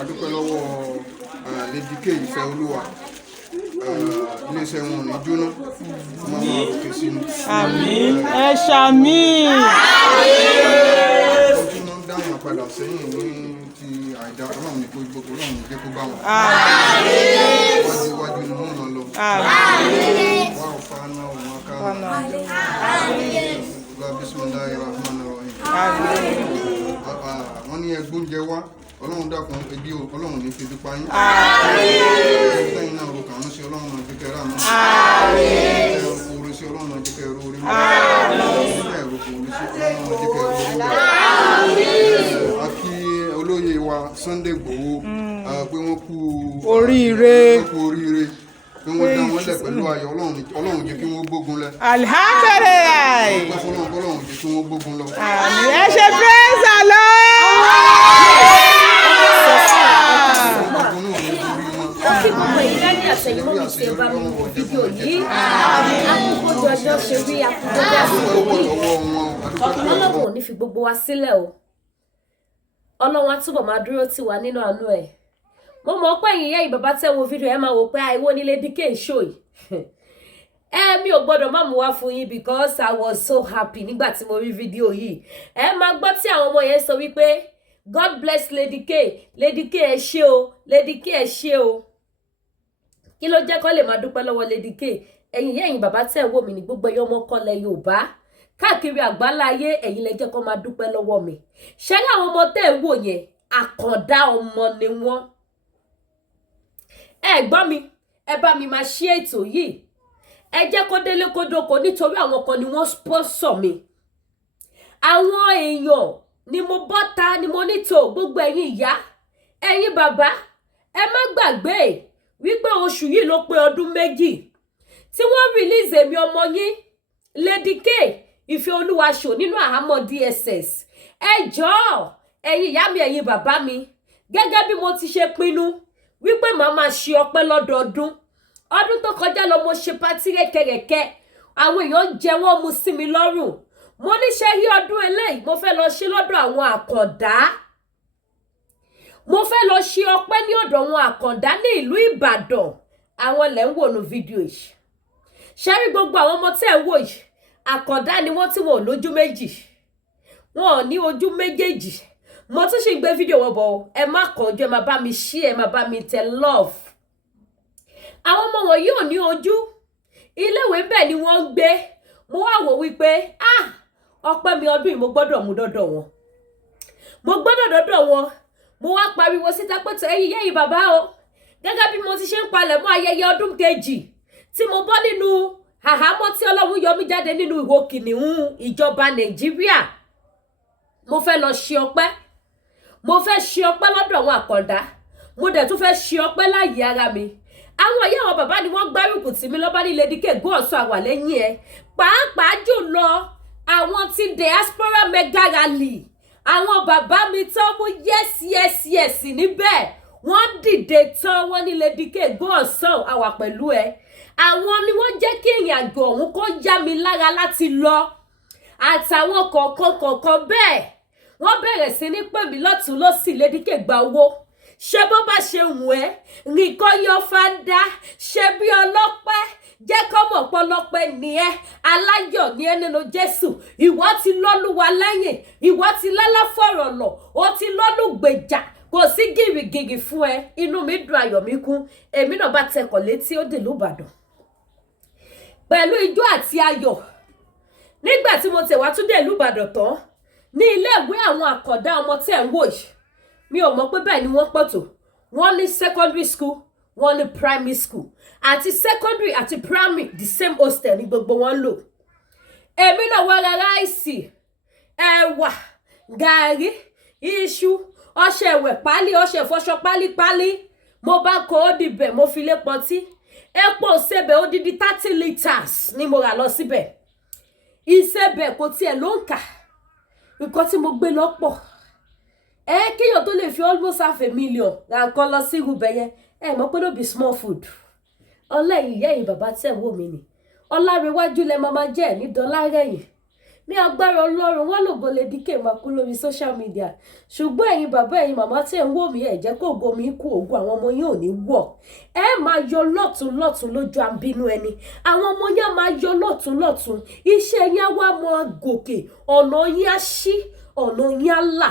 adúpẹ́ lọ́wọ́ Lady K ìfẹ́ olúwa iléeṣẹ́ wọn ní jóná máa máa òkè sínú. Àmín. Ẹ ṣàmín. Ọdún náà dáhùn àpadà sẹ́yìn ní ti àìdá ọlọ́run ní kó gbogbo ọlọ́run ní jẹ́ kó bá wọn. Wájú ni wọ́n máa lọ. Wá ọ̀fà náà Ọmọ Akanda. Bismillahirrahmanirrahim. Wọ́n ní ẹgbọ́n jẹ wá. Ọlọ́run dákun ebi ọlọ́run ní febi pa yín. Ẹgbẹ́yìn náà ro kàánú sí ọlọ́run náà jẹ́kẹ́ rà náà. Ẹ̀rọ orí sí ọlọ́run náà jẹ́kẹ́ ẹ̀rọ orí mọ́. Ẹ̀rọ orí sí ọlọ́run náà jẹ́kẹ́ ẹ̀rọ orí mọ́. A kí olóyè wa Sunday Igboho pé wọ́n kú oríire. Pé wọ́n dá wọn lẹ̀ pẹ̀lú ayọ̀ ọlọ́run jẹ́ kí wọ́n gbógun lẹ̀. Alhamdulillah. Ọlọ́run jẹ́ kí wọ́n gbógun lọ. Àmín. Ẹ ṣe praise the Lord. Ọlọ́run ò ní fi gbogbo wa sílẹ̀ o. Ọlọ́run á túbọ̀ máa dúró tì wá nínú àánú ẹ̀. Mo mọ̀ pé ẹ̀yin yẹ́ bàbá tẹ́ wo fídíò ẹ máa wò pé àìwọ́ ní Lady K show yìí. Mi ò gbọ́dọ̀ má mú wá fún yín because I was so happy nígbà tí mo rí fídíò yìí. Ẹ máa gbọ́ tí àwọn ọmọ yẹn sọ wípé God bless Lady K. Lady K ẹ ṣé o. Lady K ẹ ṣé o. Kí ló jẹ́ kó lè máa dúpẹ́ lọ́wọ́ Lady K? Ẹ̀yin bàbá tẹ́ wò mí ní gbogbo ẹyọ ọmọ kọ́lẹ̀ Yorùbá. Káàkiri àgbáláyé ẹ̀yin lẹ jẹ́ kó máa dúpẹ́ lọ́wọ́ mi. Ṣé ní àwọn ọmọ tẹ́ wò yẹn àkàndá ọmọ ni wọ́n? Ẹ gbọ́ mi, ẹ bá mi máa ṣí ètò yìí. Ẹ jẹ́ kó délé kó dóko nítorí àwọn kan ni wọ́n sponsor mi. Àwọn èèyàn ni mo bọ́ta ni mo ní tó gbogbo ẹ̀yin ìyá, ẹ̀yin bàbá, ẹ má gbàgbé wípé oṣù yìí ló pé ọdún méjì tí wọ́n release èmi ọmọ yín Lady K ìfẹ́ olúwa ṣò nínú àhámọ́ DSS. Ẹ jọ̀ọ́ ẹ̀yin ìyá mi ẹ̀yin bàbá mi, gẹ́gẹ́ bí mo ti ṣe pinnu wípé màá máa ṣe ọpẹ́ lọ́dọọdún. Ọdún tó kọjá lọ mo ṣe pátí rẹ́kẹrẹ́kẹ́, àwọn èèyàn jẹ wọ́n mu sí mi lọ́rùn. Mo ní ṣe rí ọdún eléyìí mo fẹ́ lọ ṣe lọ́dọ̀ àwọn àkàndá. Mo fẹ́ lọ ṣe ọpẹ́ ní ọ̀dọ̀ àwọn àkàndá ní ìlú Ìbàdàn. Àwọn lẹ ń wò nú fídíò yìí. Ṣé rí gbogbo àwọn ọmọ tẹ́ ń wò yìí, àkàndá ni wọ́n tí wọn ò lójú méjì. Wọn ò ní ojú méjèèjì. Mo tún ṣe gbé fídíò wọn bọ̀ ẹ má kánjú, ẹ má bá mi share, ẹ má bá mi tẹ love. Àwọn ọmọ wọn yóò ní ojú. Iléèwé bẹ́ẹ̀ ni wọ́n ń gbé. Mo wá wò wípé ọpẹ́ mi ọdún yìí mo gbọ́dọ̀ mú dọ́dọ̀ wọn. Mo gbọ́dọ̀ dọ́dọ̀ wọn. Mo wá pariwo síta pé ẹ̀yin yẹ́yìn bàbá o. Gẹ́gẹ́ bí mo ti ṣe ń palẹ̀ mọ́ ayẹyẹ ọdún kejì tí mo bọ́ nínú àhámọ́ tí Ọlọ́run yọ mí jáde nínú ìhò kìnìún ìjọba Nàìjíríà. Mo fẹ́ lọ ṣe ọpẹ́. Mo fẹ́ ṣe ọpẹ́ lọ́dọ̀ àwọn àkàndá. Mo dẹ̀ tún fẹ́ ṣe ọpẹ́ láyé ara mi. Àwọn ìyá àwọn bàbá ni wọ́n gbárùkù tì mí lọ́ba ní Lady K go ọ̀sán àwà lẹ́yìn ẹ̀. Pàápàá jùlọ àwọn ti diaspora mega rally. Àwọn bàbá mi tán mú yes níbẹ̀. Wọ́n dìde tán wọ́n ní Lady K go ọ̀sán àwà pẹ̀lú ẹ. Àwọn ni wọ́n jẹ́ kí ìrìn àjò ọ̀hún kó yá mi lára láti lọ. Àtàwọn kọ̀ọ̀kan bẹ́ẹ̀. Wọ́n bẹ̀rẹ̀ sí ní pè mí lọ́tùn lósì Lady K gba owó. Ṣé bó bá ṣe wù ẹ́ nìkan yọ fanda ṣe bí ọlọ́pẹ́ jẹ́ kó mọ̀ pọ́lọ́pẹ́ ni ẹ́ aláyọ̀ ni ẹ́ nínú Jésù. Ìwọ ti lọ́lúwa lẹ́yìn, ìwọ ti lálá fọ̀rọ̀ lọ, ó ti lọ́lùgbèjà, kò sí gìrìgìrì fún ẹ. Inú mi dùn ayọ̀ mi kún. Èmi náà bá tẹkọ̀ létí ó dìlú Ìbàdàn pẹ̀lú ijó àti ayọ̀. Nígbà tí mo tẹ̀ wá tún dé ìlú Ìbàdàn tán ní ilé ìwé àwọn àkàndá ọmọ tẹ́ ń wò yìí, mi ò mọ̀ pé bẹ́ẹ̀ ni wọ́n pọ̀ tó. Wọ́n ní secondary school, wọ́n ní primary school. Àti secondary àti primary the same hostel ni gbogbo wọn lò. Èmi náà wá ra ráìsì, ẹ̀wà, gàrí, iṣu, ọṣẹ ìwẹ̀ pálí, ọṣẹ ìfọṣọ pálí. Mo bá kó ó dìbẹ̀ mo fi lé pọtí. epo ìsebẹ̀ odidi 30 litres ni mo rà lọ síbẹ̀ ìsebẹ̀ kò tiẹ̀ ló ń kà nǹkan tí mo gbé lọ́pọ̀ kéèyàn tó lè fi almost $500,000 ra nǹkan lọ sí irúbẹ̀ yẹn mọ̀ pé no be small food ọlẹ́yìn ìyá yìí bàbá tẹ̀ wò mí ni ọlárẹ̀wájú lẹ máa jẹ́ ní dọ́là rẹ̀yìn ní agbára ọlọ́run wọ́n lògo lè díkè máa kú lórí social media ṣùgbọ́n ẹ̀yin bàbá ẹ̀yin màmá tẹ̀ ń wò mí jẹ́ kó ògo mi kú ògo àwọn ọmọ yín ò ní wọ̀ máa yọ lọ́tún lójú àbínú ẹni àwọn ọmọ yín máa yọ lọ́tún iṣẹ́ yín á wá mọ gòkè ọ̀nà yín á ṣí ọ̀nà yín á là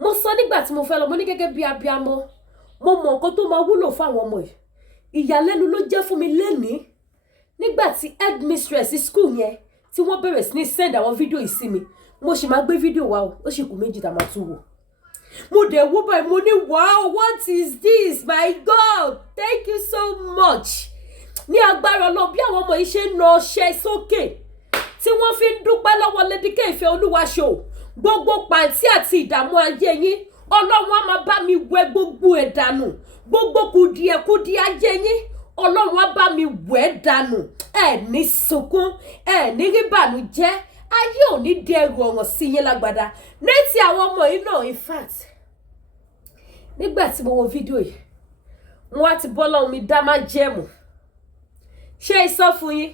mo sọ nígbà tí mo fẹ́ lọ mo ní gẹ́gẹ́ bí abiamọ mo mọ nǹkan tó máa wúlò fún àwọn ọmọ yìí ìyàlẹ́nu ló jẹ́ fún mi lénìí nígbà tí headmistress school yẹn tí wọ́n bẹ̀rẹ̀ sí ní send àwọn fídíò yìí sí mi mo sì máa gbé fídíò wa ó sì kù méjì tá a máa tún wò mo dẹ̀ wò báyìí mo ní wow what is this my God thank you so much ní agbára lọ bí àwọn ọmọ yìí ṣe ń na ọṣẹ sókè tí wọ́n fi ń dúpẹ́ lọ́wọ́ Lady K Ìfẹ́ Olúwa show gbogbo pàǹtí àti ìdààmú ayé yín ọlọ́run á máa bá mi wẹ gbogbo ẹ̀ dànù gbogbo kùdìẹ̀kudìẹ ayé yín ọlọ́run á bá mi wẹ̀ dànù ní sunkún ní rí bànújẹ́ ayé ò ní di ẹrù ọ̀ràn sí yín lágbádá ní ti àwọn ọmọ yìí náà in fact nígbà tí mo wo fídíò yìí mo wá ti bọ́ lọ́run mi dá má jẹ́mù ṣé ìsọ fún yín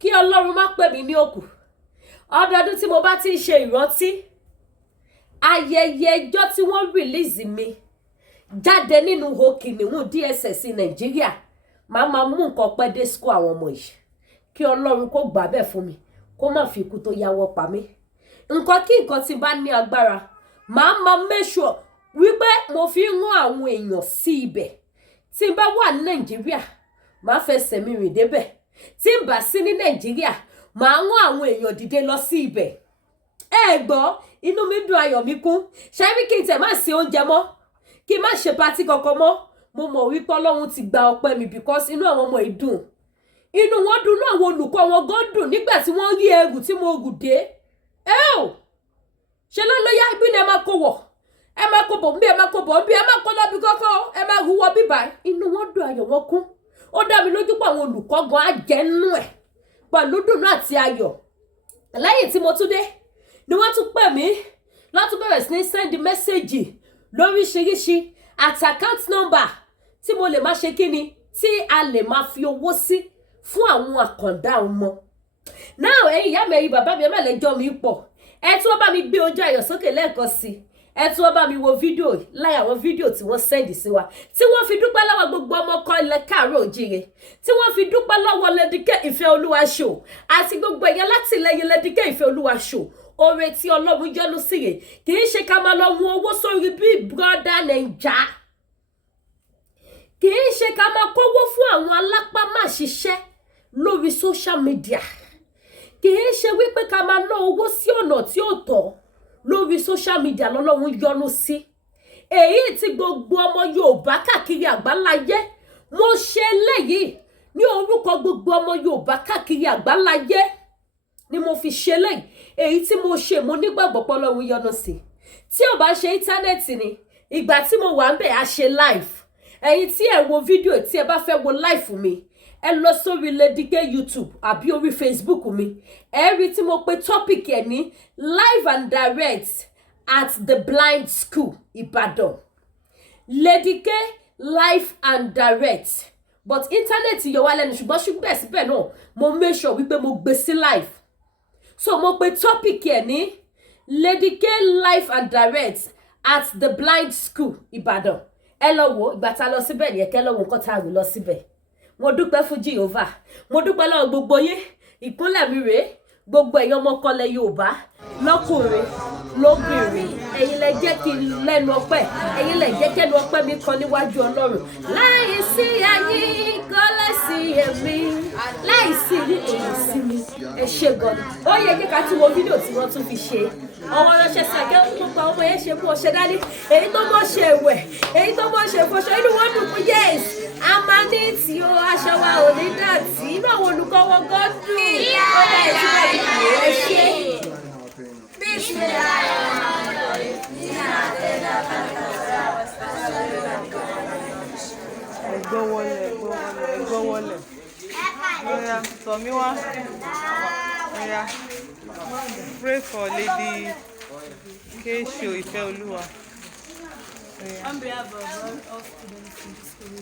kí ọlọ́run má pè mí ní òkú ọdọọdún tí mo bá ti ń ṣe ìrántí ayẹyẹ ẹjọ́ tí wọ́n release mi jáde nínú kìnìún DSS Nàìjíríà máa mú nǹkan pẹ́ dé school àwọn ọmọ yìí kí ọlọ́run kó gbà bẹ́ẹ̀ fún mi kó má fi ikú tó yáwọ́ pa mí nǹkan kí nǹkan tí bá ní agbára máa make sure wípé mo fi ń rán àwọn èèyàn sí ibẹ̀ tí n bá wà ní Nàìjíríà máa fẹsẹ̀ mi rìn débẹ̀ tí n bá sí ní Nàìjíríà máa rán àwọn èèyàn dìde lọ sí ibẹ̀ gbọ́ inú mi dùn ayọ̀ mi kún ṣé bí kí n tẹ̀ má ṣe oúnjẹ mọ́ kí n má ṣe patí kankan mọ́ mo mọ̀ wípé ọlọ́run ti gba ọpẹ́ mi because inú àwọn ọmọ yìí dùn inú wọn dùn náà àwọn olùkọ́ wọn gan dùn nígbà tí wọ́n rí ẹrù tí mo rù dé ṣe ló lóyá ibi ni ẹ máa kó wọ̀ ẹ máa kó bọ̀ ń bí ẹ máa kó bọ̀ ń bí ẹ máa kó lọ́bí kọ́kọ́ ẹ máa rú wọ bíbá inú wọn dùn ayọ̀ wọn kún ó dá mi lójú pé àwọn olùkọ́ gan á jẹ́ nínú ẹ̀ pẹ̀lú dùnú àti ayọ̀ lẹ́yìn tí mo tún dé ni wọ́n tún pè mí láti bẹ̀rẹ̀ sí ní send message lóríṣiríṣi àti account number tí mo lè máa ṣe kíni tí a lè máa fi owó sí fún àwọn àkàndá ọmọ now ẹ̀yin ìyá mi ẹ̀yin bàbá mi ẹ má lẹ́jọ́ mi pọ̀ ẹ tún bá mi gbé ojú ayọ̀ sókè lẹ́ẹ̀kan sí ẹ tún bá mi wo fídíò láì àwọn fídíò tí wọ́n send sí wa tí wọ́n fi dúpẹ́ lọ́wọ́ gbogbo ọmọ kan ilẹ̀ káàárọ̀ òjíire tí wọ́n fi dúpẹ́ lọ́wọ́ Lady K Ìfẹ́ Olúwa show àti gbogbo ẹ̀yàn látìlẹ́yìn Lady K Ìfẹ́ Olúwa show oore tí ọlọ́run yọ́nú sí rè kì í ṣe ká máa lọ mú owó sórí Big Brother Naija kì í ṣe ká máa kówó fún àwọn alápá má ṣiṣẹ́ lórí social media kì í ṣe wípé ká máa ná owó sí ọ̀nà tí ó tọ́ lórí social media lọ́lọ́run yọ́nú sí èyí tí gbogbo ọmọ Yorùbá káàkiri àgbáláyé mo ṣe léyìí ní orúkọ gbogbo ọmọ Yorùbá káàkiri àgbáláyé ni mo fi ṣe léyìí èyí tí mo ṣe mo nígbàgbọ́ pé Ọlọ́run yọ́nú sí tí ò bá ṣe íńtánẹ́ẹ̀tì ni ìgbà tí mo wà ń bẹ̀ á ṣe live ẹ̀yin tí ẹ wo fídíò tí ẹ bá fẹ́ wo live mi ẹ lọ sórí Lady K YouTube àbí orí Facebook mi ẹ rí tí mo pe topic ẹ ní live and direct at the blind school Ìbàdàn Lady K live and direct but internet yọ wá lẹ́nu ṣùgbọ́n síbẹ̀ náà mo make sure wípé mo gbé sí live so mo pe topic ẹ ní Lady K live and direct at the blind school Ìbàdàn ẹ lọ wo ìgbà tá lọ síbẹ̀ yẹn kẹ́ lọ wo nǹkan tá a rí lọ síbẹ̀ mo dúpẹ́ fún Jehovah mo dúpẹ́ lọ́wọ́ gbogbo yín ìkúnlẹ̀ mi rèé gbogbo ẹ̀yin ọmọkọlẹ̀ Yorùbá lọ́kùnrin lóbìnrin ẹ̀yin lẹ jẹ́ kí lẹ́nu ọpẹ́ ẹ̀yin lẹ jẹ́ kẹ́nu ọpẹ́ mi kan níwájú Ọlọ́run láì sí ayé kọ́lá sí èmi láì sí ní èyí sí mi ẹ ṣe gan ni ó yẹ kí ká tún wo fídíò tí wọ́n tún fi ṣe ọwọ́ ránṣẹ́ sí àgẹ́ gbogbo ọmọ yẹn ṣe mú ọṣẹ dání èyí tó mọ̀ ṣe ẹ̀wẹ̀ èyí tó mọ̀ ṣe fọṣọ inú wọn dùn fún yes a máa ní tí ó aṣọ wa ò ní dàtí inú àwọn olùkọ́ wọn gan dùn ó dá ẹ̀ síbẹ̀ ìwé ẹ ṣe. Gbówọlẹ̀. Oya, Tomiwa. Oya. Pray for Lady Keisho Ifeoluwa. On behalf of all students in the school,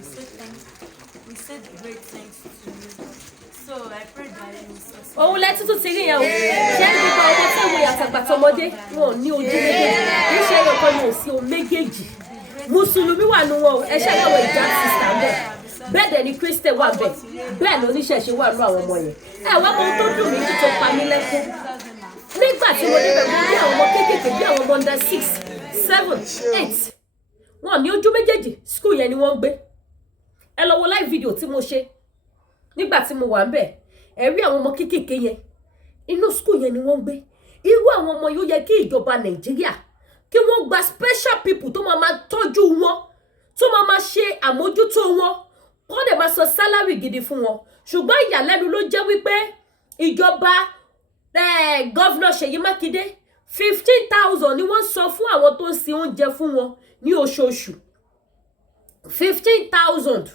we said great thanks to you. So I pray that you will succeed. Òun lẹ tuntun ti rí yẹn o. Ṣé gbogbo ọmọ tí ìwé àtàgbàtọmọdé wọn ò ní ojú méjèèjì? Kì í ṣe ẹyọkan ni ò sí o méjèèjì. Mùsùlùmí wà nù wọn o, ẹ ṣe àwọn ìjà sísá bẹ́ẹ̀. Bẹ́ẹ̀ dẹ̀ ni Kristẹ wà bẹ́ẹ̀. Bẹ́ẹ̀ ni oníṣẹ̀ṣe wà nù àwọn ọmọ yẹn. Ẹ wá mọ ohun tó dùn mí tó pa mí lẹ́kún. Nígbà tí mo débẹ̀ mo bí àwọn ọmọ kéékèèké bí àwọn ọmọ under 6, 7, 8. Wọn ní ojú méjèèjì, school yẹn ni wọ́n ń gbé. Ẹ lọ wo live video tí mo ṣe. Nígbà tí mo wà ń bẹ̀, ẹ rí àwọn ọmọ kéékèèké yẹn. Inú school yẹn ni wọ́n ń gbé. Irú àwọn ọmọ yóò yẹ kí ìjọba Nàìjíríà kí wọ́n gba special people tó máa tọ́jú wọn, tó máa ṣe àmójútó wọn, kó dẹ̀ máa sọ salary gidi fún wọn. Ṣùgbọ́n ìyàlẹ́nu ló jẹ́ wípé ìjọba Governor Ṣèyí Mákindé 15,000 ni wọ́n sọ fún àwọn tó ń sin oúnjẹ fún wọn ní oṣooṣù. 15,000.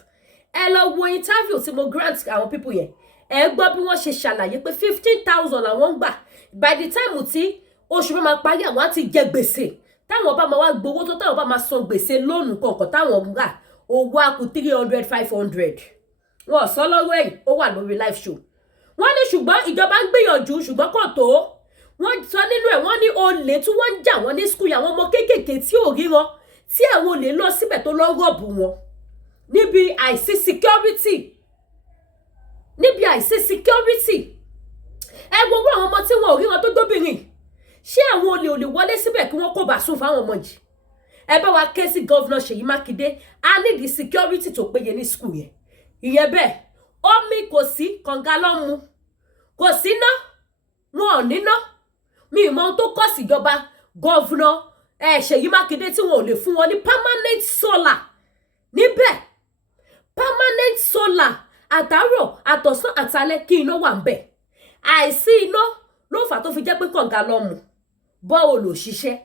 Ẹ lọ wo interview tí mo grant àwọn people yẹn. Ẹ gbọ́ bí wọ́n ṣe ṣàlàyé pé 15,000 làwọn ń gbà. By the time tí oṣù máa parí àwọn á ti jẹ gbèsè. Táwọn bá máa wá gbowó tó táwọn bá máa san gbèsè lónìí kọ̀ọ̀kan táwọn ń gbà. Owó á kù 300, 500. Wọ́n sọ lọ́wọ́ ẹ̀yìn, ó wà lórí live show. Wọ́n ní ṣùgbọ́n ìjọba ń gbìyànjú ṣùgbọ́n kò tó. Wọ́n sọ nínú ẹ̀ wọ́n ní olè tí wọ́n ń jà wọ́n ní school àwọn ọmọ kéékèèké tí ò ríran tí àwọn olè lọ síbẹ̀ tó lọ rọ̀bù wọn. Níbi àìsí security. Ẹ wo àwọn ọmọ tí wọn ò ríran tó dóbìnrin. Ṣé àwọn olè ò lè wọlé síbẹ̀ kí wọ́n kó bá sùn fáwọn ọmọ yìí? Ẹ bá wa ké sí Governor Ṣèyí Mákindé, a ní the security tó péye ní school yẹn. Ìyẹn bẹ́ẹ̀, omi kò sí, kànga ló ń mu. Kò sí ná, wọn ò ní ná. Mi mọ ohun tó kọ́ sí ìjọba Governor Ṣèyí Mákindé tí wọn ò lè fún wọn ní permanent solar. Níbẹ̀, permanent solar àtàárọ̀ àtọ̀sán àtalẹ́ kí iná wà ńbẹ̀. Àìsí iná ló fà tó fi jẹ́ pé kànga ló ń mu. Bọ́ọ̀lù ò ṣiṣẹ́.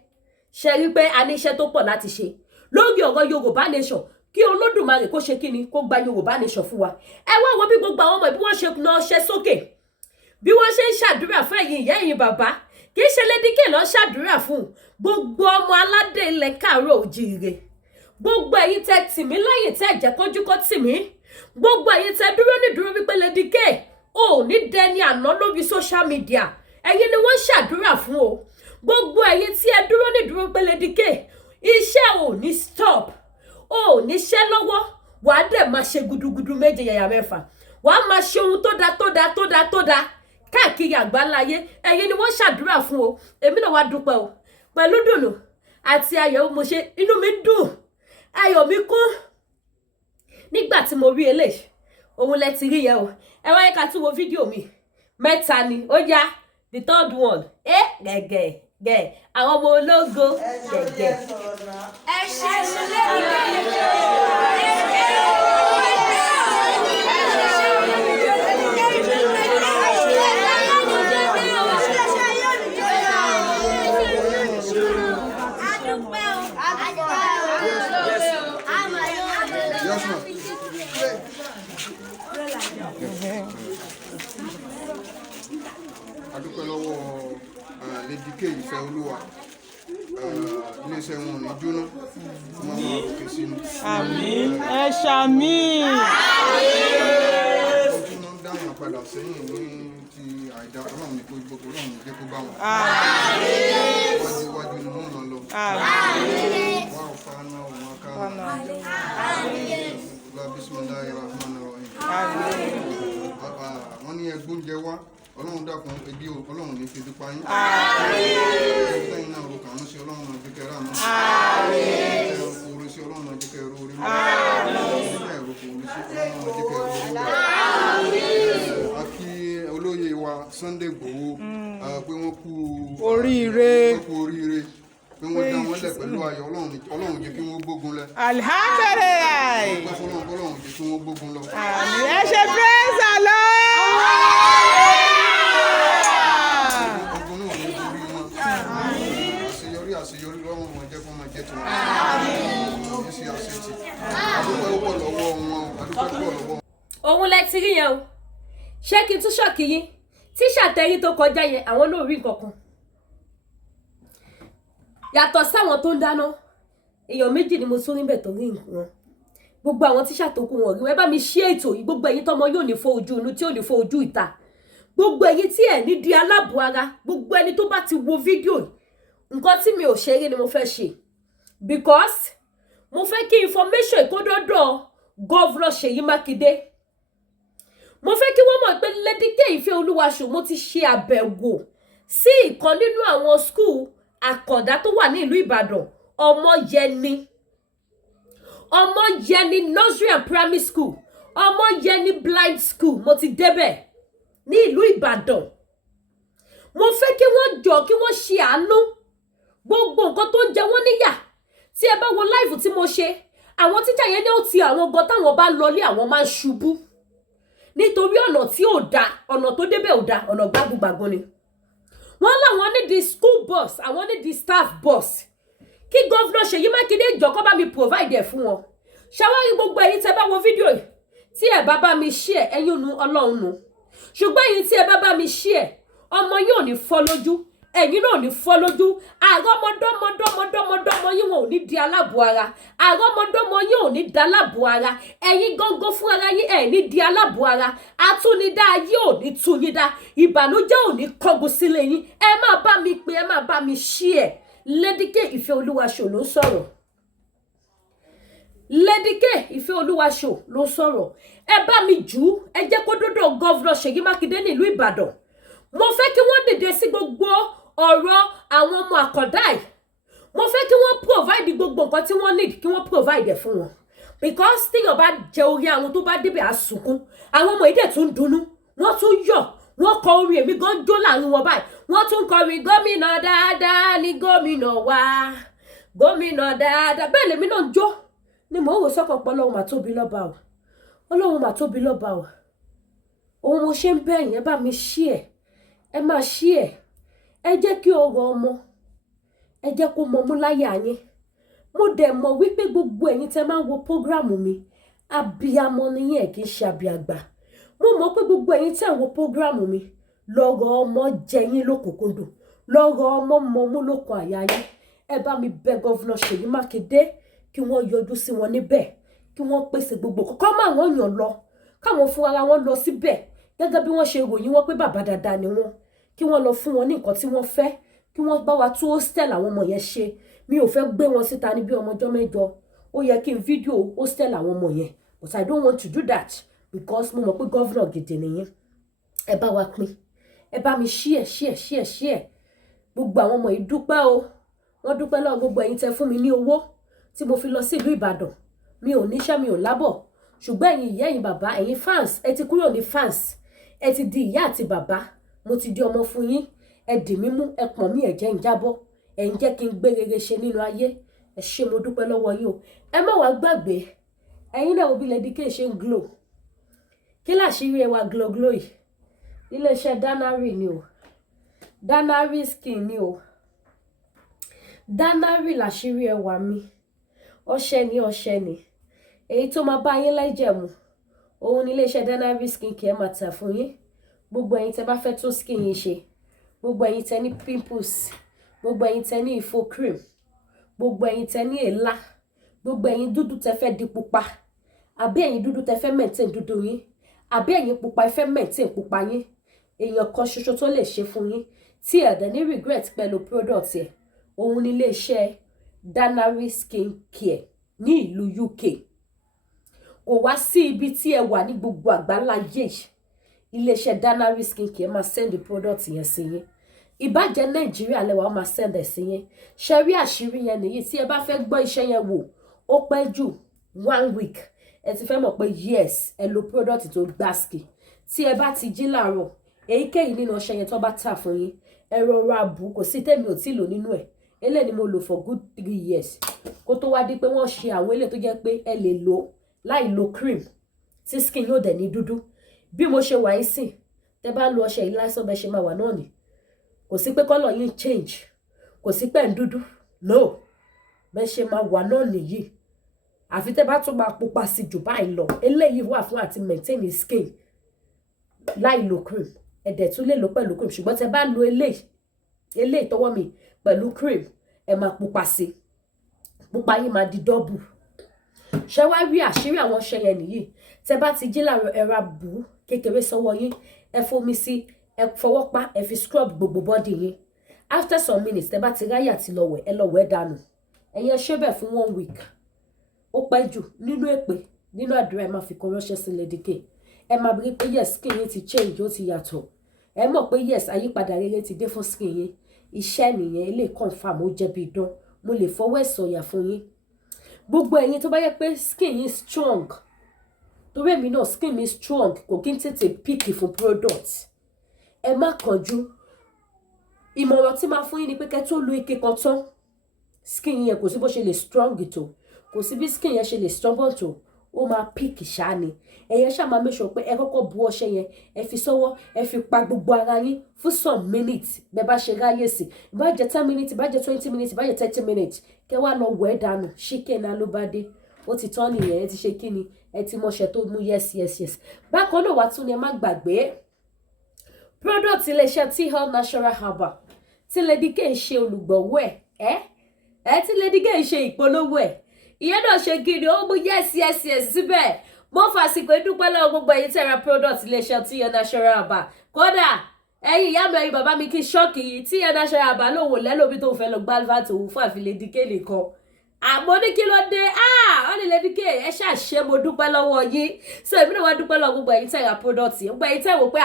Ṣe rí pé a ní iṣẹ́ tó pọ̀ láti ṣe lórí ọ̀rọ̀ Yorùbá nation kí Olódùmarè kó ṣe kíni kó gba Yorùbá nation fún wa. Ẹ wá wo bí gbogbo àwọn ọmọ bí wọ́n ṣe na ọṣẹ sókè bí wọ́n ṣe ń ṣàdúrà fún ẹ̀yin ìyá ẹ̀yin bàbá kì í ṣe lédíkè lọ ṣàdúrà fún gbogbo ọmọ aládé ilẹ̀ káàárọ̀ òjíire. Gbogbo ẹ̀yin tẹ́ tì mí lẹ́yìn tẹ́ jẹ́ kójú kó tì mí. Gbogbo ẹ̀yin tẹ́ dúró nídúró wípé lédíkè ò ní dẹni àná lórí social media. Ẹ̀yin ni wọ́n ṣàdúrà fún o. Gbogbo ẹ̀yin tí ẹ dúró nídúró pé lédíkè iṣẹ́ ò ní stop. Ò ní ṣẹ́ lọ́wọ́. Wàá dẹ̀ máa ṣe gudugudu méje yàyà mẹ́fà. Wàá máa ṣe ohun tó dáa káàkiri àgbáláyé. Ẹ̀yin ni wọ́n ṣàdúrà fún o. Èmi náà wá dúpẹ́ o. Pẹ̀lú dùnú àti ayọ̀ mo ṣe inú mi dùn. Ayọ̀ mi kún. Nígbà tí mo rí eléyìí, òun lẹ ti rí yẹn o. Ẹ wá yẹ ká tún wo fídíò mi. 3 ni. Ó yá, the third one. Gẹ̀gẹ̀. Àwọn ọmọ ológo. Gẹ̀gẹ̀. Ẹ ṣe sílẹ̀ adúpẹ́ lọ́wọ́ Lady K Ifeoluwa iléeṣẹ́ wọn ò ní jóná wọ́n máa ròkè sínú. Àmín. Ẹ ṣàmín. Ojú náà ń dáhùn padà sẹ́yìn ní ti àìdá ọlọ́run ní kó gbogbo ọlọ́run ní kó bá wọn. Wájú ni wọ́n máa lọ. Wá ọ̀fà náà ọmọ Akanda. Bismillahir Rahmanir Rahim. Wọ́n ní ẹgbóúnjẹ wá. Ọlọ́run dákun ẹbí o, Ọlọ́run ní fi dúpá yín. Lẹ́yìn náà ro kàánú sí Ọlọ́run máa jẹ́ kẹ́rẹ́ àmọ́. Orí sí Ọlọ́run máa jẹ́ kẹ́rẹ́ orí mọ́. Ẹ̀rọ kò orí sí Ọlọ́run máa jẹ́ kẹ́rẹ́ orí mọ́. A kí olóyè wa Sunday Igboho pé wọ́n kú oríire. Pé wọ́n dá wọn lẹ̀ pẹ̀lú ayọ̀ Ọlọ́run jẹ́ kí wọ́n gbógun lẹ̀. Alhamdulillah. Ọlọ́run jẹ́ kí wọ́n gbógun lọ. Àmín. Ẹ ṣe praise the Lord. Àṣeyọrí lọ́wọ́ wọn jẹ́ kó máa jẹ́ tí wọ́n ní sí àṣetì. Adúpẹ́ púpọ̀ lọ́wọ́ wọn, òun lẹ ti rí yẹn o ṣé kí n tún ṣọ́ọ̀kì yín tíṣà tẹ́rí tó kọjá yẹn àwọn náà rí nǹkan kan yàtọ̀ sáwọn tó ń dáná èèyàn méjì ni mo tún níbẹ̀ tó rí nǹkan gbogbo àwọn tíṣà tó kù wọn rí wọn. Ẹ bá mi ṣí ètò yìí gbogbo ẹ̀yin tọmọ yóò ní fọ́ ojú inú tí ò ní fọ́ ojú ìta gbogbo ẹ̀yin tí ẹ̀ ní di aláàbò ara gbogbo ẹni tó bá ti wo fídíò nǹkan tí mi ò ṣe rí ni mo fẹ́ ṣe because mo fẹ́ kí information ìkódọ́dọ̀ gọ́vùrọ̀ Ṣèyí Mákindé mo fẹ́ kí wọ́n mọ̀ pé Lady K Ìfẹ́olúwaṣò mo ti ṣe àbẹ̀wò sí ìkan nínú àwọn school àkàndá tó wà ní ìlú Ìbàdàn Ọmọyẹni nursery and primary school Ọmọyẹni blind school mo ti débẹ̀ ní ìlú Ìbàdàn mo fẹ́ kí wọ́n jọ kí wọ́n ṣe àánú gbogbo nǹkan tó ń jẹ wọ́n níyà tí ẹ bá wo live tí mo ṣe àwọn tíjà yẹn ní ó ti àwọn gan táwọn bá lọlé àwọn máa ń ṣubú nítorí ọ̀nà tí ò da ọ̀nà tó débẹ̀ ò da ọ̀nà gbágbùgbàgbọ́n ni wọ́n láwọn ní di school bus àwọn ní di staff bus kí gọ́vnà Ṣèyí Mákindé jọ kó bá mi provide ẹ̀ fún wọn ṣàwárí gbogbo ẹ̀yin tẹ́ bá wo fídíò yìí tí ẹ bá bá mi share ẹ̀yin nu Ọlọ́run nu ṣùgbọ́n ẹ̀yin tí ẹ bá bá mi share ọmọ yóò ní fọ́ lójú ẹ̀yin náà ní fọ́ lójú àrọ́mọdọ́mọdọ́mọdọ́mọdọ́mọ yín wọn ò ní di aláàbò ara àrọ́mọdọ́mọ yín ò ní di aláàbò ara ẹ̀yin gángan fún ara yín ẹ̀ ní di aláàbò ara atúnidá ayé ò ní tú yín dá ìbànújẹ́ ò ní kọ́gun sílé yín ẹ máa bá mi pè ẹ máa bá mi share Lady K Ìfẹ́olúwaṣò ló sọ̀rọ̀ Lady K Ìfẹ́olúwaṣò ló sọ̀rọ̀ ẹ bá mi jù ú ẹ jẹ́ kó dọ́dọ̀ gọ́vnà Ṣèyí Mákindé nílùú Ìbàdàn mo fẹ́ kí wọ́n dìde sí gbogbo ọ̀rọ̀ àwọn ọmọ àkàndá yìí mo fẹ́ kí wọ́n provide gbogbo nǹkan tí wọ́n need kí wọ́n provide ẹ̀ fún wọn because tíyàn bá jẹ orí àwọn tó bá débẹ̀ á sunkún àwọn ọmọ ìdẹ̀ tún dunnú wọ́n tún yọ̀ wọ́n kọ orin èmi gan jó láàrin wọn báyìí wọ́n tún kọrin gómìnà dáadáa ní gómìnà wa gómìnà dáadáa bẹ́ẹ̀ lèmi náà ń jó ni mò ń wò sọ́kàn pọ̀ Ọlọ́run mà tóbi lọ́ba o Ọlọ́run mà tóbi lọ́ba o òun mo ṣe ń bẹ̀yìn ẹ bá mi share ẹ máa share ẹ jẹ́ kí ọ̀rọ̀ ọmọ ẹ jẹ́ kó mọ mú láyà yín mo dẹ̀ mọ̀ wípé gbogbo ẹ̀yin tẹ́ máa ń wo prógráàmù mi abiyamọ nìyẹn kì í ṣe abiàgbà mo mọ̀ pé gbogbo ẹ̀yin tẹ́ ń wo prógráàmù mi lọ́rọ̀ ọmọ jẹ yín lókùnkúndùn lọ́rọ̀ ọmọ mọ mú lókun àyà yín ẹ bá mi bẹ̀ gọ́vnà Ṣèyí Mákindé kí wọ́n yọjú sí wọn níbẹ̀ kí wọ́n pèsè gbogbo kọ́kọ́ máa wọ́n yàn lọ káwọn fún ara wọn lọ síbẹ̀ gẹ́gẹ́ bí wọ́n ṣe ròyìn wọn pé bàbá dáadáa ni wọ́n kí wọ́n lọ fún wọn ní nǹkan tí wọ́n fẹ́ kí wọ́n bá wa tú hostel àwọn ọmọ yẹn ṣe mi ò fẹ́ gbé wọn síta ní bí ọmọ ọjọ́ mẹ́jọ ó yẹ kí n fídíò hostel àwọn ọmọ yẹn but I don't want to do that because mo mọ̀ pé gọ́vnà gidi nìyẹn ẹ bá wa pín ẹ bá mi share gbogbo àwọn ọmọ yìí dúpẹ́ o wọ́n dúpẹ́ lọ́wọ́ gbogbo ẹ̀yin tẹ́ fún mi ní owó tí mo fi lọ sí ìlú Ìbàdàn mi ò níṣẹ́ mi ò lábọ̀ ṣùgbọ́n ẹ̀yin ìyá ẹ̀yin bàbá ẹ̀yin fans ẹ ti kúrò ní fans ẹ ti di ìyá àti bàbá mo ti di ọmọ fún yín ẹ dì mí mú ẹ pọ̀n mí ẹ̀jẹ̀ ń jábọ́ ẹ ń jẹ́ kí n gbé rere ṣe nínú ayé ẹ ṣé mo dúpẹ́ lọ́wọ́ yín o ẹ má wàá gbàgbé ẹ̀yin náà wo bí Lady K ṣe ń glow kí láṣìírí ẹ wá glow yìí iléeṣẹ́ Danari ni o Danari skin ni o Danari láṣìírí ẹwà mi ọṣẹ ni èyí tó máa bá yín lẹ́jẹ̀ mu òun ní iléeṣẹ́ Danari skin kí ẹ máa tà fún yín gbogbo ẹ̀yin tẹ́ bá fẹ́ tún skin yín ṣe gbogbo ẹ̀yin tẹ́ ní pimples gbogbo ẹ̀yin tẹ́ ní ifo cream gbogbo ẹ̀yin tẹ́ ní èélá gbogbo ẹ̀yin dúdú tẹ́ fẹ́ di pupa àbí ẹ̀yin dúdú tẹ́ fẹ́ maintain dúdú yín àbí ẹ̀yin pupa ẹ fẹ́ maintain pupa yín èèyàn kan ṣoṣo tó lè ṣe fún yín tí ẹ dẹ̀ ní regret pẹ̀lú product ẹ̀ òun ní iléeṣẹ́ Danari skin care ní ìlú UK kò wá sí ibi tí ẹ wà ní gbogbo àgbáláyé iléeṣẹ́ Danari skin care máa send the product yẹn sí yín ìbàjẹ́ Nàìjíríà lẹ́wà máa send ẹ̀ sí yín ṣe rí àṣírí yẹn nìyí tí ẹ bá fẹ́ gbọ́ iṣẹ́ yẹn wò ó pẹ́ jù 1 week ẹ ti fẹ́ mọ̀ pé yes ẹ lo product tó gbáàsì tí ẹ bá ti jí láàárọ̀ èyíkéyìí nínú ọṣẹ yẹn tó bá tà fún yín ẹ rọra àbù kò sí tèmi ò tí lò nínú ẹ̀ eléyìí ni mo lò for good 3 years kó tó wá di pé wọ́n ṣe àwọn eléyìí tó jẹ́ pé ẹ lè lò láì lo cream tí skin yóò dẹ̀ ní dúdú bí mo ṣe wà yín sìn tẹ́ bá lo ọṣẹ yìí lásán bẹ́ẹ̀ ṣe máa wà náà ni kò sí pé kọ́lọ̀ yín change kò sí pé ń dúdú no bẹ́ẹ̀ ṣe máa wà náà nìyí àfi tẹ́ bá tún máa pupa sí jù báyìí lọ eléyìí wà fún àti maintain skin láì lo cream ẹ̀dẹ̀ tún lè lò pẹ̀lú cream ṣùgbọ́n tẹ́ bá lo eléyìí tọwọ́ mi pẹ̀lú cream ẹ máa pupa sí pupa yìí máa di double ṣé wá rí àṣírí àwọn ọṣẹ yẹn nìyí tẹ́ bá ti jí láàárọ̀ ẹ ra bù kékeré sọ́wọ́ yín ẹ fomi sí ẹ fọwọ́ pa ẹ fi scrub gbogbo body yín after some minutes tẹ́ bá ti ráyà ti lọ wẹ̀ ẹ lọ wẹ̀ dànù ẹ̀yin ṣe bẹ́ẹ̀ fún 1 week ó pẹ́ jù nínú èpè nínú àdúrà ẹ máa fi kan ránṣẹ́ sí Lady K ẹ máa rí pé yes skin yín ti change ó ti yàtọ̀ ẹ mọ̀ pé yes àyípadà rere ti dé fún skin yín iṣẹ́ nìyẹn ilé confam ó jẹ́ bí idán mo lè fọwọ́ ẹ̀sọ̀yà fún yín gbogbo ẹ̀yin tó bá yẹ pé skin yín strong torí èmi náà skin mi strong kò kí n tètè pick fún product ẹ má kánjú ìmọ̀ràn tí máa fún yín ni pé kẹ́ tó lo ike kan tán skin yẹn kò sí bó ṣe lè strong tó kò sí bí skin yẹn ṣe lè stubborn tó ó máa pick ṣáá ni ẹ̀yẹn ṣáà máa make sure pé ẹ kọ́kọ́ bu ọṣẹ yẹn ẹ fi sọ́wọ́ ẹ fi pa gbogbo ara yín fún some minutes bẹ́ẹ̀ bá ṣe ráyè sí bá jẹ́ 10 minutes bá jẹ́ 20 minutes bá jẹ́ 30 minutes kẹ́ wá lọ wẹ̀ dànù ṣíkẹ́ náà ló bá dé ó ti tán nìyẹn ẹ ti ṣe kí ni ẹ ti mọṣẹ tó mú yes bákan náà wá tún ni ẹ má gbàgbé product iléeṣẹ́ Tio Natural Herbal tí Lady K ń ṣe olùgbọ̀wọ́ ẹ̀ tí Lady K ń ṣe ìpolówó ẹ̀ ìyẹn náà ṣe gidi ó mú yes síbẹ̀ mo fàsìkò ìdúpẹ́ lọ́wọ́ gbogbo ẹ̀yin tẹ́ ra product iléeṣẹ́ Tio Natural Herbal kódà ẹ̀yin ìyá mi ẹ̀yin bàbá mi kí ṣọ́ọ̀kì yìí Tio Natural Herbal lòun lẹ́lòmí tó fẹ́ lọ gbálvà tòun fún àfi Lady K nìkan àmọ́ ní kí ló dé ó ní Lady K ẹ ṣàṣe mo dúpẹ́ lọ́wọ́ yín so èmi náà wá dúpẹ́ lọ́wọ́ gbogbo ẹ̀yin tẹ́ ra product yìí gbogbo ẹ̀yin tẹ́ wò pé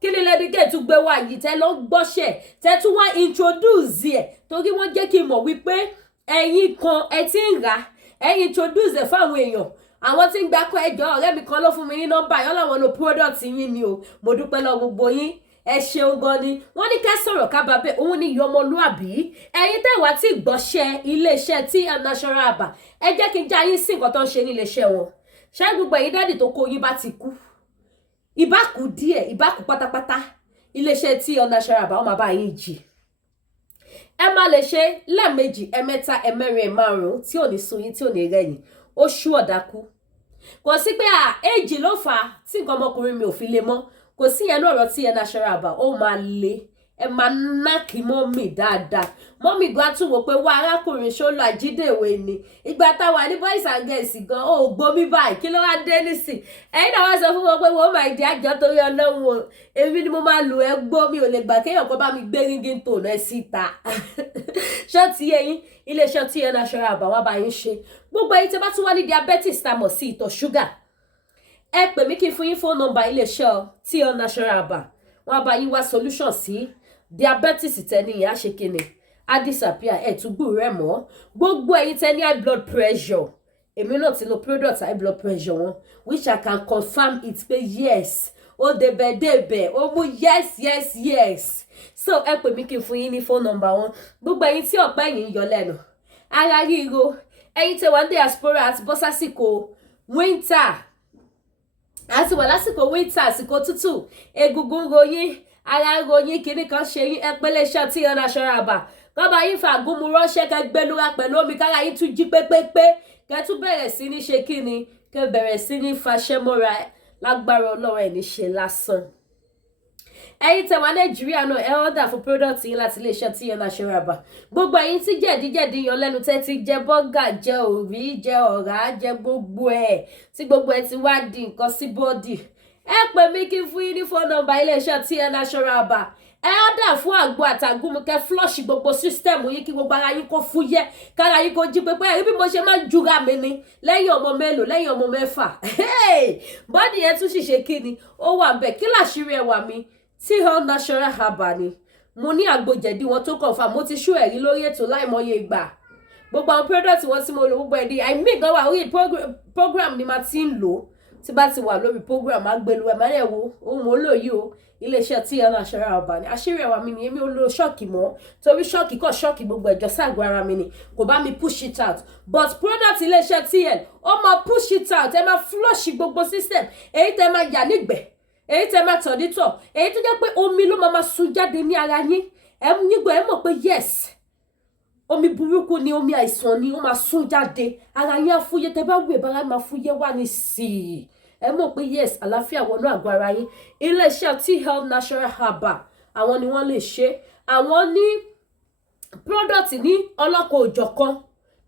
kí ni Lady K tún gbé wá yìí tẹ́ lọ gbọ́ṣẹ̀ tẹ́ tún wá introduce ẹ̀ torí wọ́n jẹ́ kí n mọ̀ wípé ẹ̀yin kan ẹ ti ń rà ẹ introduce ẹ̀ fáwọn èèyàn àwọn tí ń gbà kọ́ ẹjọ́ ọ̀rẹ́ mi kan ló fún mi ní nọ́mbà yọ́ làwọn lo product yín ni o mo dúpẹ́ lọ gbogbo yín ẹ ṣeun gan ni wọ́n ní ká sọ̀rọ̀ ká bá bẹ́ẹ̀ òun ní ìyá ọmọlúàbí ẹ̀yin tẹ́wàá tí gbọ́ṣẹ́ iléeṣẹ́ Tio Natural Herbal ẹ jẹ́ kí n já yín sí nǹkan tó ń ṣe ní iléeṣẹ́ wọn ṣé gbogbo ẹ̀yin dádì tó kó yín bá ti kú ìbákú díẹ̀ ìbákú pátápátá iléeṣẹ́ Tio Natural Herbal wọ́n máa bá yín jì ẹ má lè ṣe lẹ́ẹ̀mejì ẹ̀mẹ́ta ẹ̀mẹ́rin ẹ̀márùn-ún tí ò ní sun yín tí ò ní rẹ̀yìn oṣù ọ̀dàkú kò sí pé èjì ló fà á tí nǹkan ọmọkùnrin mi ò fi le mọ́ kò sí yẹn lọ́rọ̀ Tio Natural Herbal ó máa le ẹ máa náàkì mọ́mì dáadáa mọ́mì gan tún wò pé wá arákùnrin ṣọlọ àjídèwé ni ìgbà táwa ní boys and girls gan ó gbomi báyìí kí ló wá dé nísìn ẹ̀yin náà wá sọ fún wọn pé wọ́n máa di àjọ torí Ọlọ́run o èmi ni mo máa lò ẹ gbó mi ò lè gbà kéèyàn kan bá mi gbé ríngì tó náà síta ṣọ́ọ̀tì ẹ̀yin iléeṣẹ́ Tio Natural Herbal wá bá yín ṣe gbogbo ẹ̀yin tí bá tún wá ní diabetes tá mọ̀ sí ìtọ̀ ṣúgà ẹ pè mí kí n fún yín phone number iléeṣẹ́ Tio Natural Herbal wọ́n bá yín wá solution sí diabetes tẹ́ni ìyá ṣe kíni á disappear ẹ̀ tún gbù rẹ̀ mọ́ gbogbo ẹ̀yin tẹ́ ní high blood pressure èmi náà ti lo product high blood pressure wọn which I can confirm it pé yes ó débẹ̀ ó mú yes so ẹ pè mí kí n fún yín ní phone number wọn gbogbo ẹ̀yin tí ọ̀pá ẹ̀yìn yọ lẹ́nu ara ríro ẹ̀yin tẹ́ wà ní diaspora àti bọ́ sásìkò winter àti wà lásìkò winter àsìkò tútù egungun ròyìn ara ròyìn kìíní kan ṣe yín ẹpẹlẹṣẹ Tio Natural Herbal kọba yín fàgùnmu ránṣẹ́ kẹ́ gbẹlúra pẹ̀lú omi kára yín tún jí pépépé kẹ́ tún bẹ̀rẹ̀ sí ní ṣe kíni kẹ́ bẹ̀rẹ̀ sí ní faṣẹ́mọ́ra lágbára Ọlọ́run ẹ̀ ní ṣe lásán ẹ̀yin tẹ́ wà Nàìjíríà náà ẹ ọ̀dà fún product yín láti iléeṣẹ́ Tio Natural Herbal gbogbo ẹ̀yin tí jẹ̀díjẹ̀dí yan lẹ́nu tẹ́ ti jẹ bọ́gà jẹ òrí jẹ ọ̀rá jẹ gbogbo ẹ̀ tí gbogbo ẹ̀ ti wá di nǹkan sí bọ́dì ẹ pè mí kí n fún yín ní phone number iléeṣẹ́ Tio Natural Herbal ẹ ọ̀dà fún àgbo àtàgùnmu kẹ́ flush gbogbo system yín kí gbogbo ara yín kó fúyẹ́ kára yín kó jí pépé ẹ̀rí bí mo ṣe máa ń jura mi ni lẹ́yìn ọmọ mélòó lẹ́yìn ọmọ mẹ́fà bọ́dì yẹn tún ṣìṣe kí ni ó wà bẹ́ẹ̀ kí làṣírí ẹwà mi Tio Natural Herbal ni mo ní àgbòjẹ̀dí wọn tó confirm mo ti ṣú ẹ̀rí lórí ètò láìmọye ìgbà gbogbo àwọn product wọn tí mo lò gbogbo ẹ̀dí àìmí gan wà orí program ni ma ti ń lò tí bá ti wà lórí program agbèlú ẹ̀ máa ń wo ohun mo lò yìí o iléeṣẹ́ Tio Natural Herbal ni àṣírí ẹwà mi ni èmi ò lo ṣọ́ọ̀kì mọ́ torí ṣọ́ọ̀kì kọ́ ṣọ́ọ̀kì gbogbo ẹ̀jọ́ ságọ́ ara mi ni kò bá mi push it out but product iléeṣẹ́ TL ó máa push it out ẹ máa flush gbogbo system èyí tẹ́ máa yà nígbẹ̀ẹ́ èyí tẹ́ máa tọ̀ nítọ̀ èyí tó jẹ́ pé omi ló máa sun jáde ní ara yín ẹ nígbà ẹ mọ̀ pé yes omi burúkú ni omi àìsàn ni ó máa sún jáde ara yín á fúyẹ́ tẹ́ bá wẹ̀ bára máa fúyẹ́ wá ní sí i ẹ mọ̀ pé yes àlàáfíà wọnú àgọ́ ara yín iléeṣẹ́ T-Health Natural Herbal àwọn ni wọ́n lè ṣe àwọn ní product ní ọlọ́kọ̀ òjọ̀kan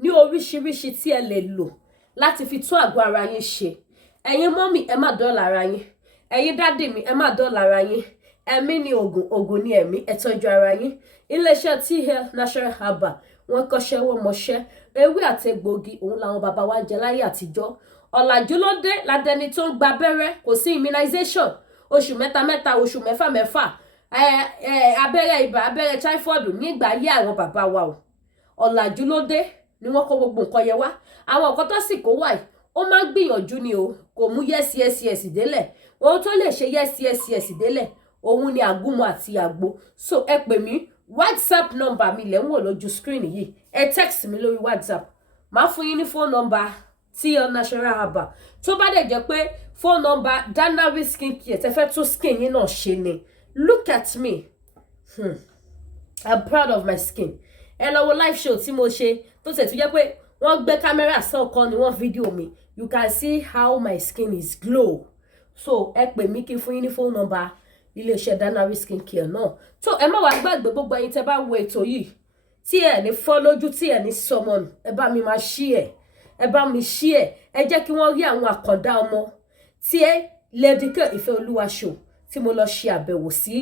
ní oríṣiríṣi tí ẹ lè lò láti fi tún àgọ́ ara yín ṣe ẹ̀yin mọ́mì ẹ má dọ́là ara yín ẹ̀yin dádì mi ẹ má dọ́là ara yín ẹ̀mí ni ògùn ògùn ni ẹ̀mí ẹ tọ́jú ara yín iléeṣẹ́ T-Health Natural Herbal wọ́n kọ́ṣẹ́ wọ́n mọṣẹ́ ewé àti egbòogi òun làwọn bàbá wa jẹ láyé àtijọ́ ọ̀làjú ló dé ládẹni tó ń gba abẹ́rẹ́ kò sí immunization oṣù mẹ́ta oṣù mẹ́fà abẹ́rẹ́ ibà abẹ́rẹ́ typhoid nígbà ayé àwọn bàbá wa o ọ̀làjú ló dé ni wọ́n kó gbogbo nǹkan yẹn wá àwọn nǹkan tó sì kó wá yìí ó máa ń gbìyànjú ni o kò mú yes délẹ̀ ohun tó lè ṣe yes délẹ̀ òun ni àgúnmu àti àgbo so ẹ pè mí WhatsApp number mi lẹ́ ń wò lójú screen yìí ẹ text mi lórí WhatsApp máa fún yín ní phone number T-Health Natural Herbal tó bá dẹ̀ jẹ́ pé phone number Danari skin care tẹ́ fẹ́ tún skin yín náà ṣe ni look at me I'm proud of my skin ẹ lọ wo live show tí mo ṣe tó ṣe tún jẹ́ pé wọ́n gbé kámẹ́rà sọ́ọ̀kan ni wọ́n fídíò mi you can see how my skin is glow so ẹ pè mí kí n fún yín ní phone number iléeṣẹ́ Danari skin care náà tó ẹ má wá gbàgbé gbogbo ẹ̀yin tẹ́ bá wo ètò yìí tí ẹ ní fọ́ lójú tí ẹ ní sọmọnù ẹ bá mi máa share ẹ bá mi share ẹ jẹ́ kí wọ́n rí àwọn àkàndá ọmọ tí ẹ lẹ́díkẹ́ ìfẹ́ olúwa show tí mo lọ ṣe àbẹ̀wò sí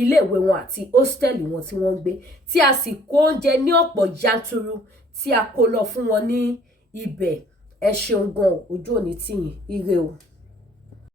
iléèwé wọn àti hóstẹ́ẹ̀lì wọn tí wọ́n ń gbé tí a sì kó oúnjẹ ní ọ̀pọ̀ yanturu tí a kó lọ fún wọn ní ibẹ̀ ẹ ṣeun gan ojú òní tìyìn ire o.